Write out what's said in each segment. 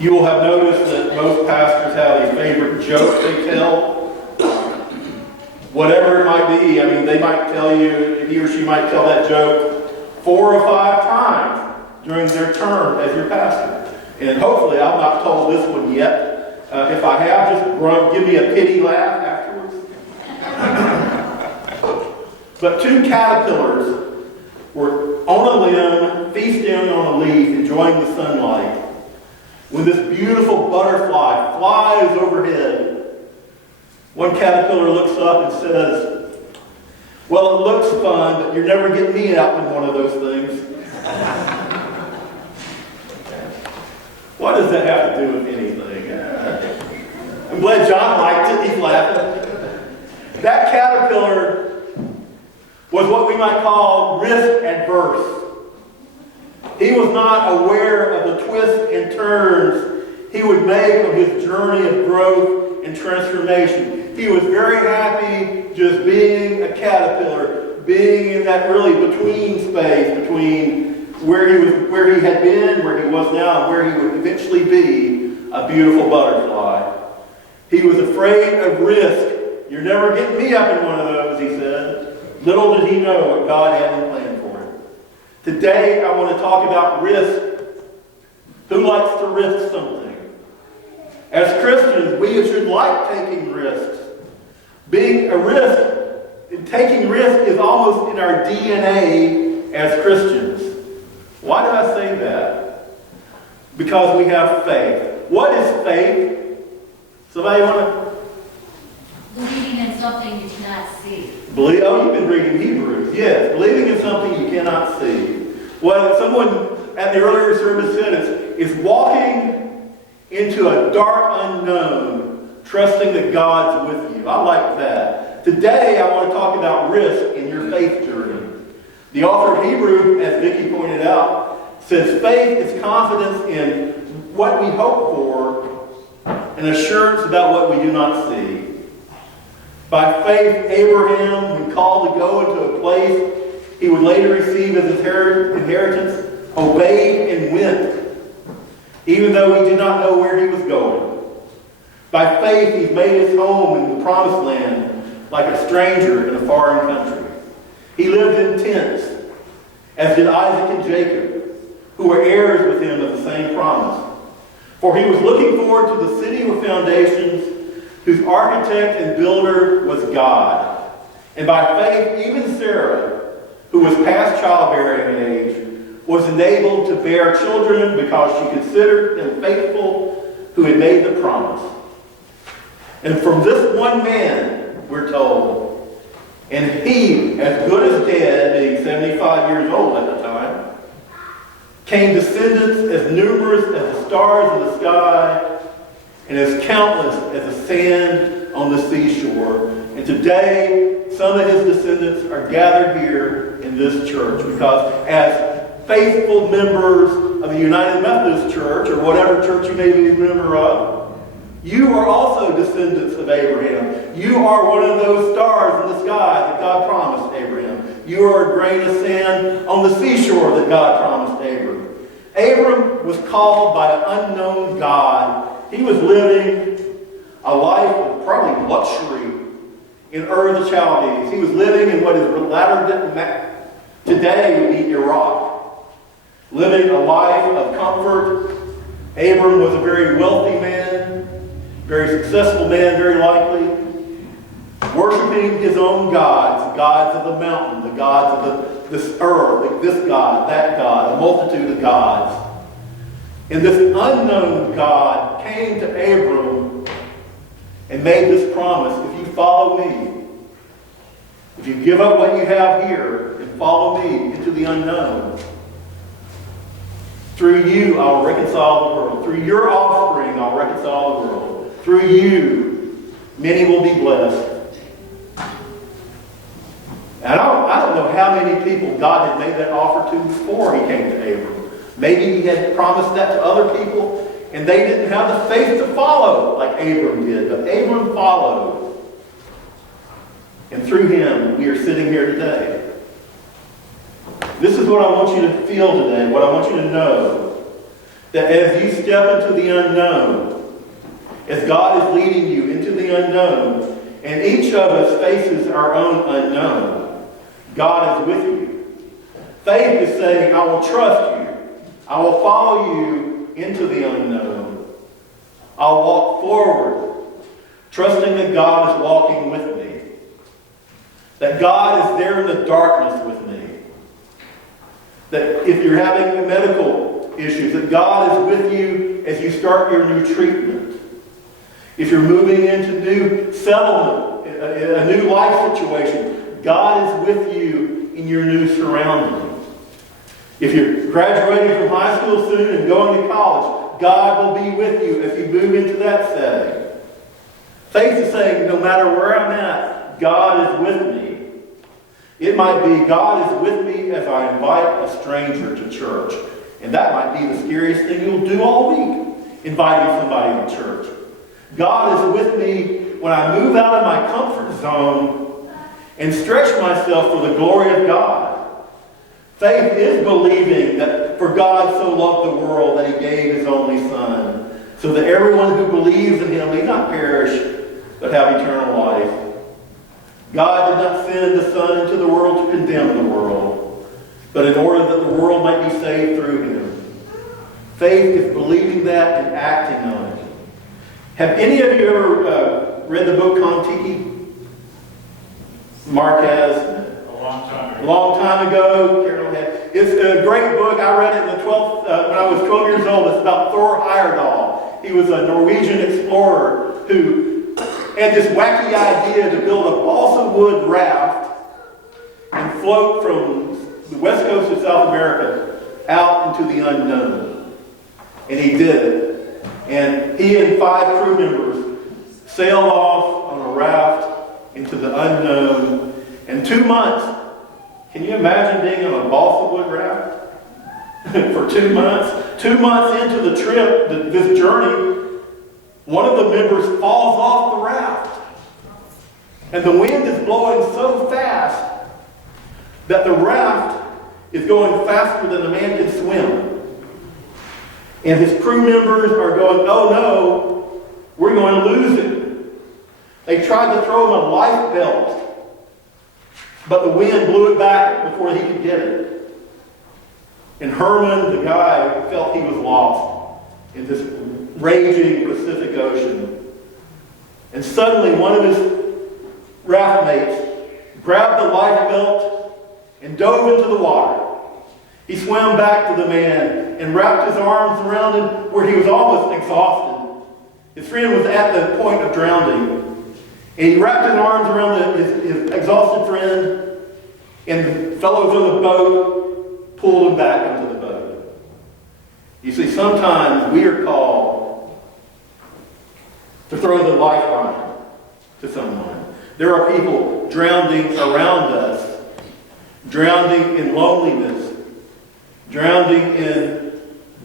You will have noticed that most pastors have a favorite joke they tell. Whatever it might be, I mean, they might tell you, he or she might tell that joke 4 or 5 times during their term as your pastor. And hopefully I've not told this one yet. If I have, just give me a pity laugh afterwards. But 2 caterpillars were on a limb, feasting on a leaf, enjoying the sunlight, when this beautiful butterfly flies overhead. One caterpillar looks up and says, "Well, it looks fun, but you're never getting me out in one of those things." What does that have to do with anything? I'm glad John liked it. He's laughing. That caterpillar was what we might call risk adverse. He was not aware of the twists and turns he would make on his journey of growth and transformation. He was very happy just being a caterpillar, being in that really between space between where he had been, where he was now, and where he would eventually be a beautiful butterfly. He was afraid of risk. "You're never getting me up in one of those," he said. Little did he know what God had in plan for him. Today, I want to talk about risk. Who likes to risk something? As Christians, we should like taking risks. Taking risk is almost in our DNA as Christians. Why do I say that? Because we have faith. What is faith? Somebody want to? Believing in something you cannot see. You've been reading Hebrews. Yes, believing in something you cannot see. What someone at the earlier service said is walking into a dark unknown, trusting that God's with you. I like that. Today, I want to talk about risk in your faith journey. The author of Hebrews, as Vicki pointed out, says faith is confidence in what we hope for and assurance about what we do not see. By faith, Abraham, when called to go into a place he would later receive as his inheritance, obeyed and went, even though he did not know where he was going. By faith, he made his home in the promised land like a stranger in a foreign country. He lived in tents, as did Isaac and Jacob, who were heirs with him of the same promise. For he was looking forward to the city with foundations, whose architect and builder was God. And by faith, even Sarah, who was past childbearing age, was enabled to bear children because she considered him faithful who had made the promise. And from this one man, we're told, and he, as good as dead, being 75 years old at the time, came descendants as numerous as the stars in the sky and as countless as the sand on the seashore. And today, some of his descendants are gathered here in this church because as faithful members of the United Methodist Church, or whatever church you may be a member of, you are also descendants of Abraham. You are one of those stars in the sky that God promised Abraham. You are a grain of sand on the seashore that God promised Abram. Abram was called by an unknown God. He was living a life of probably luxury in Ur of the Chaldees. He was living in what is today would be Iraq. Living a life of comfort. Abram was a very wealthy man, very successful man, very likely, worshiping his own gods, the gods of the mountain, the gods of this earth, this God, that God, a multitude of gods. And this unknown God came to Abram and made this promise: if you follow me, if you give up what you have here and follow me into the unknown, through you I'll reconcile the world. Through your offspring I'll reconcile the world. Through you, many will be blessed. And I don't know how many people God had made that offer to before he came to Abram. Maybe he had promised that to other people, and they didn't have the faith to follow like Abram did. But Abram followed. And through him, we are sitting here today. This is what I want you to feel today, what I want you to know. That as you step into the unknown, as God is leading you into the unknown, and each of us faces our own unknown, God is with you. Faith is saying, I will trust you. I will follow you into the unknown. I'll walk forward, trusting that God is walking with me. That God is there in the darkness with me. That if you're having medical issues, that God is with you as you start your new treatment. If you're moving into new settlement, a new life situation, God is with you in your new surroundings. If you're graduating from high school soon and going to college, God will be with you as you move into that setting. Faith is saying, no matter where I'm at, God is with me. It might be God is with me as I invite a stranger to church. And that might be the scariest thing you'll do all week, inviting somebody to church. God is with me when I move out of my comfort zone and stretch myself for the glory of God. Faith is believing that for God so loved the world that he gave his only Son, so that everyone who believes in him may not perish, but have eternal life. God did not send the Son into the world to condemn the world, but in order that the world might be saved through him. Faith is believing that and acting on it. Have any of you ever read the book Kon-Tiki? Mark has. A long time ago. Carol had. It's a great book. I read it in when I was 12 years old. It's about Thor Heyerdahl. He was a Norwegian explorer who had this wacky idea to build a balsa wood raft and float from the west coast of South America out into the unknown. And he did it. And he and 5 crew members sailed off on a raft into the unknown. And 2 months, can you imagine being on a balsa wood raft for 2 months? 2 months into the trip, this journey, one of the members falls off the raft. And the wind is blowing so fast that the raft is going faster than a man can swim. And his crew members are going, oh no, we're going to lose him. They tried to throw him a life belt, but the wind blew it back before he could get it. And Herman, the guy, felt he was lost in this raging Pacific Ocean. And suddenly one of his raft mates grabbed the life belt and dove into the water. He swam back to the man and wrapped his arms around him where he was almost exhausted. His friend was at the point of drowning. And he wrapped his arms around his exhausted friend, and the fellows on the boat pulled him back into the boat. You see, sometimes we are called to throw the lifeline to someone. There are people drowning around us, drowning in loneliness, drowning in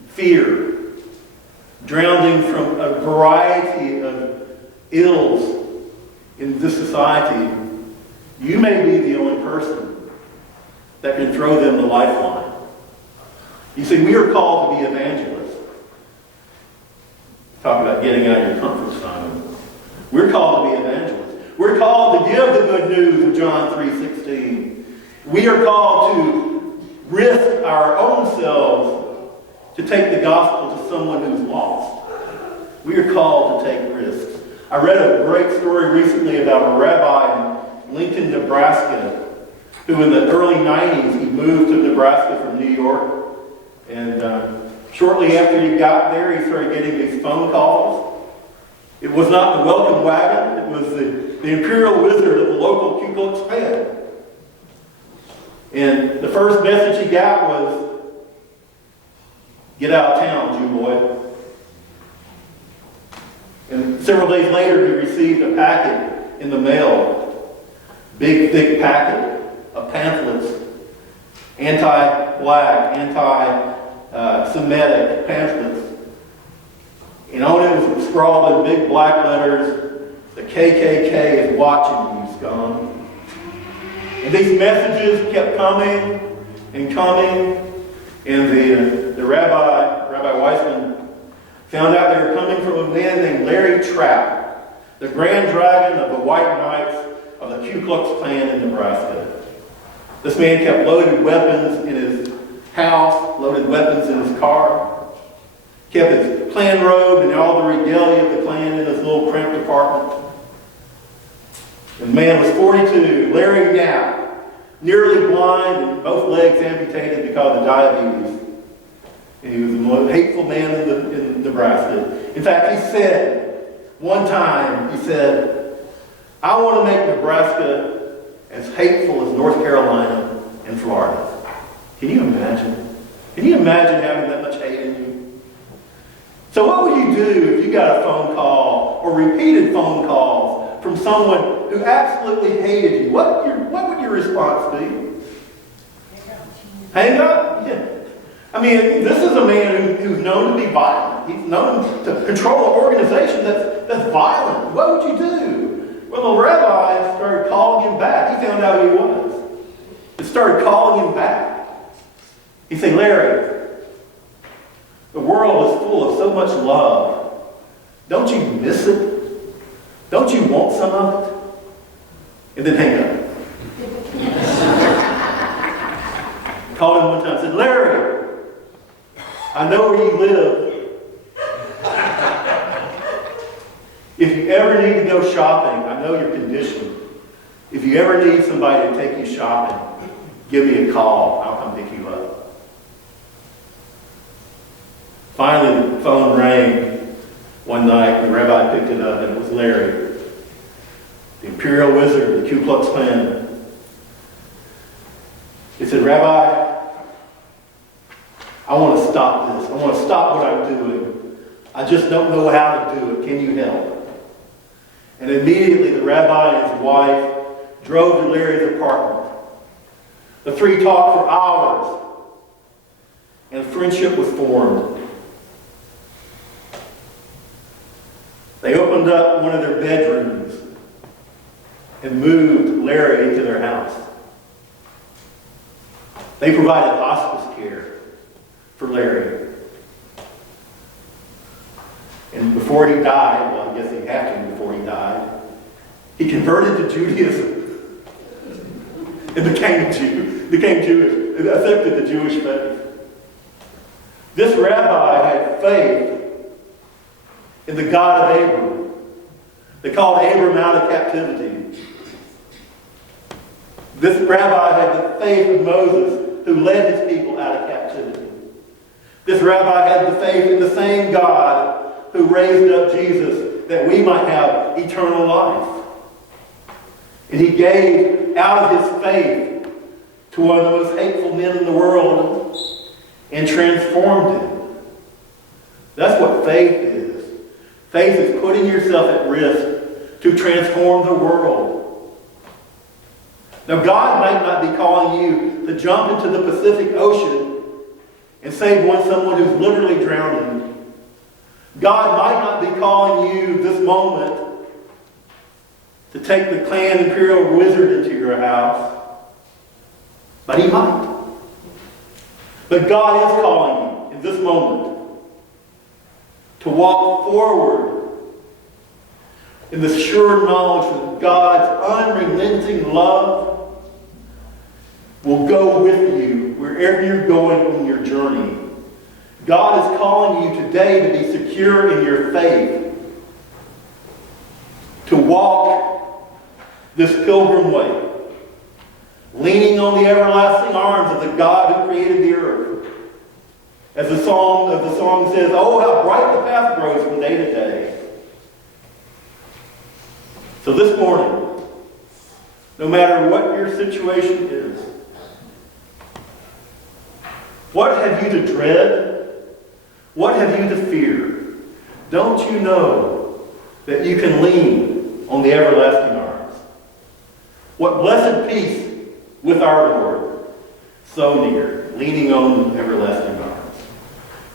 fear, drowning from a variety of ills in this society. You may be the only person that can throw them the lifeline. You see, we are called to be evangelists. Talk about getting out of your comfort zone. We're called to be evangelists. We're called to give the good news of John 3:16. We are called to risk our own selves to take the gospel to someone who's lost. We are called to take risks. I read a great story recently about a rabbi in Lincoln, Nebraska, who in the early 90s, he moved to Nebraska from New York. And shortly after he got there, he started getting these phone calls. It was not the welcome wagon. It was the imperial wizard of the local Ku Klux Klan. And the first message he got was, "Get out of town, Jew boy." And several days later, he received a packet in the mail, big, thick packet of pamphlets, anti-black, anti-Semitic pamphlets. And on it was scrawled in big black letters, "The KKK is watching you, scum." And these messages kept coming and coming. And the Rabbi Rabbi Weissman found out they were coming from a man named Larry Trapp, the Grand Dragon of the White Knights of the Ku Klux Klan in Nebraska. This man kept loaded weapons in his house, loaded weapons in his car, kept his Klan robe and all the regalia of the Klan in his little cramped apartment. The man was 42, Larry Knapp, nearly blind and both legs amputated because of diabetes. And he was the most hateful man in Nebraska. In fact, he said, one time, he said, "I want to make Nebraska as hateful as North Carolina and Florida." Can you imagine? Can you imagine having that much hate in you? So what would you do if you got a phone call or repeated phone calls from someone who absolutely hated you? What would your response be? Hang up? Yeah. I mean, this is a man who's known to be violent. He's known to control an organization that's violent. What would you do? Well, the rabbi started calling him back. He found out who he was. He started calling him back. He said, "Larry, the world is full of so much love. Don't you miss it? Don't you want some of it?" And then hang up. Called him one time and said, "Larry, I know where you live. If you ever need to go shopping, I know your condition. If you ever need somebody to take you shopping, give me a call. I'll come pick you up." Finally, the phone rang one night, and the rabbi picked it up, and it was Larry, the imperial wizard of the Ku Klux Klan. He said, "Rabbi, I want to stop this. I want to stop what I'm doing. I just don't know how to do it. Can you help?" And immediately the rabbi and his wife drove to Larry's apartment. The three talked for hours, and a friendship was formed. They opened up one of their bedrooms and moved Larry into their house. They provided hospice care for Larry. And before he died, well, I guess he had to before he died, he converted to Judaism and became Jewish, and accepted the Jewish faith. This rabbi had faith in the God of Abram. They called Abram out of captivity. This rabbi had the faith of Moses, who led his people out of captivity. This rabbi had the faith in the same God who raised up Jesus that we might have eternal life. And he gave out of his faith to one of the most hateful men in the world and transformed him. That's what faith is. Faith is putting yourself at risk to transform the world. Now, God might not be calling you to jump into the Pacific Ocean and save someone who's literally drowning. God might not be calling you this moment to take the Klan Imperial Wizard into your house, but he might. But God is calling you in this moment to walk forward in the sure knowledge that God's unrelenting love will go with you wherever you're going on your journey. God is calling you today to be secure in your faith, to walk this pilgrim way, leaning on the everlasting arms of the God who created the earth. As the song says, "Oh, how bright the path grows from day to day." So this morning, no matter what your situation is, what have you to dread? What have you to fear? Don't you know that you can lean on the everlasting arms? What blessed peace with our Lord, so near, leaning on everlasting arms.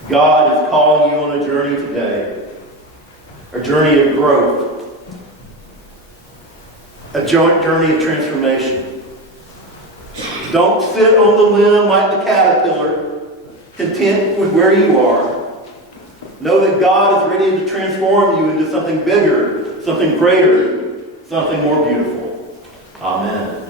God is calling you on a journey today, a journey of growth, a journey of transformation. Don't sit on the limb like the caterpillar, content with where you are. Know that God is ready to transform you into something bigger, something greater, something more beautiful. Amen.